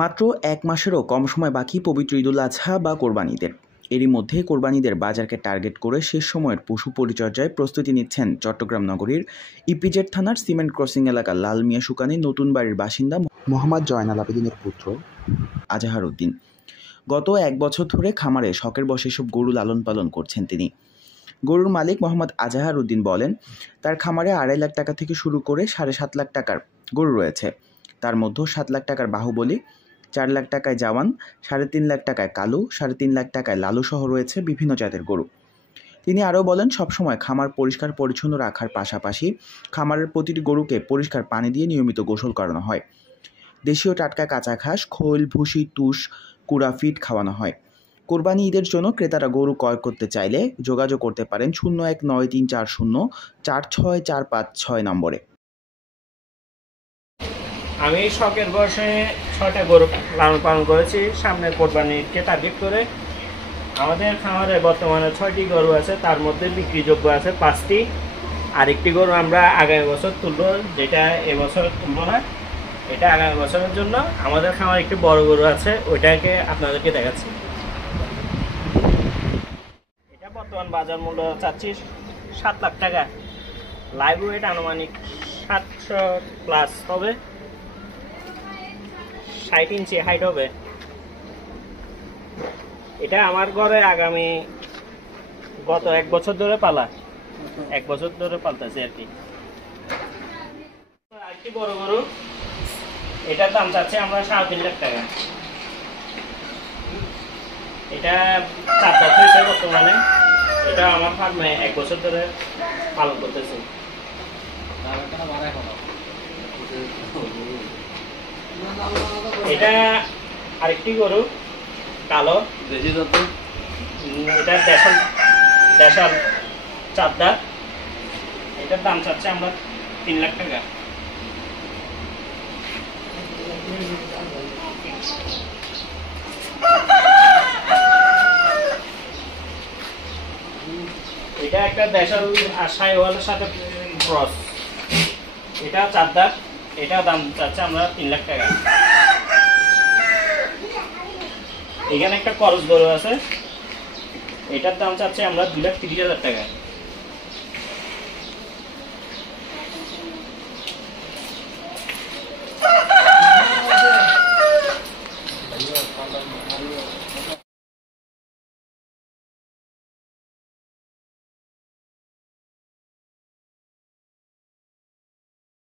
মাত্র এক মাসেরও কম সময় বাকি পবিত্র ঈদুল আজহা বা কোরবানিদের। এরই মধ্যে কোরবানিদের বাজারকে টার্গেট করে শেষ সময়ের পশু পরিচর্যায় প্রস্তুতি নিচ্ছেন চট্টগ্রাম নগরীর ইপিজেড থানার সিমেন্ট ক্রসিং এলাকার লাল মিয়া শুকানি নতুন বাড়ির বাসিন্দা মোহাম্মদ জয়নাল আবেদিনের পুত্র আজাহার উদ্দিন। গত এক বছর ধরে খামারে শখের বশে এসব গরু লালন পালন করছেন তিনি। গরুর মালিক মোহাম্মদ আজাহার উদ্দিন বলেন, তার খামারে 2.5 লাখ টাকা থেকে শুরু করে 7.5 লাখ টাকার গরু রয়েছে। তার মধ্যে 7 লাখ টাকার বাহুবলী, 4 লাখ টাকায় জওয়ান, 3.5 লাখ টাকায় কালু, 3.5 লাখ টাকায় লালু সহ রয়েছে বিভিন্ন জাতের গরু। তিনি আরও বলেন, সবসময় খামার পরিষ্কার পরিচ্ছন্ন রাখার পাশাপাশি খামারের প্রতিটি গরুকে পরিষ্কার পানি দিয়ে নিয়মিত গোসল করানো হয়। দেশীয় টাটকা কাঁচা ঘাস, খৈল, ভুসি, তুষ, কুড়া ফিড খাওয়ানো হয়। কোরবানি ঈদের জন্য ক্রেতারা গরু ক্রয় করতে চাইলে যোগাযোগ করতে পারেন 0193404645 নম্বরে। আমি শখের বয়সে 6টা গরু লালন পালন করেছি সামনে কোরবানিকে টার্গেট করে। আমাদের খামারে বর্তমানে 6টি গরু আছে, তার মধ্যে বিক্রিযোগ্য আছে 5টি। আরেকটি গরু আমরা আগামী বছর তুলব, যেটা এবছর তুলব না, এটা আগামী বছরের জন্য। আমাদের খামারে একটি বড় গরু আছে, ওইটাকে আপনাদেরকে দেখাচ্ছি। এটা বর্তমান বাজার মূল্য চাচ্ছি 7 লাখ টাকা। লাইভ ওয়েট আনুমানিক 700 প্লাস হবে, 60 ইঞ্চি হাইট হবে। এটা আমার ঘরে আগামী গত 1 বছর ধরে পালা, 1 বছর ধরে পালতেছি আর কি। আরেকটি বড় গরু, এটার দাম চাচ্ছে আমরা 3.5 লাখ টাকা। এটা 4 দাঁত হয়েছে বর্তমানে। এটা আমার ফার্মে 1 বছর ধরে পালন করতেছি। এটা আরেকটি গরু কালো, এটা দেশাল 4 দাঁত। এটার দাম চাচ্ছে আমরা 3 লাখ টাকা। এটা একটা দেশাল শাহিওয়ালের সাথে ক্রস, এটা 4 দাঁত। এটা দাম চাচ্ছে আমরা 3 লাখ টাকা। এখানে একটা করস গরু আছে, এটার দাম চাচ্ছে আমরা 2,30,000 টাকা।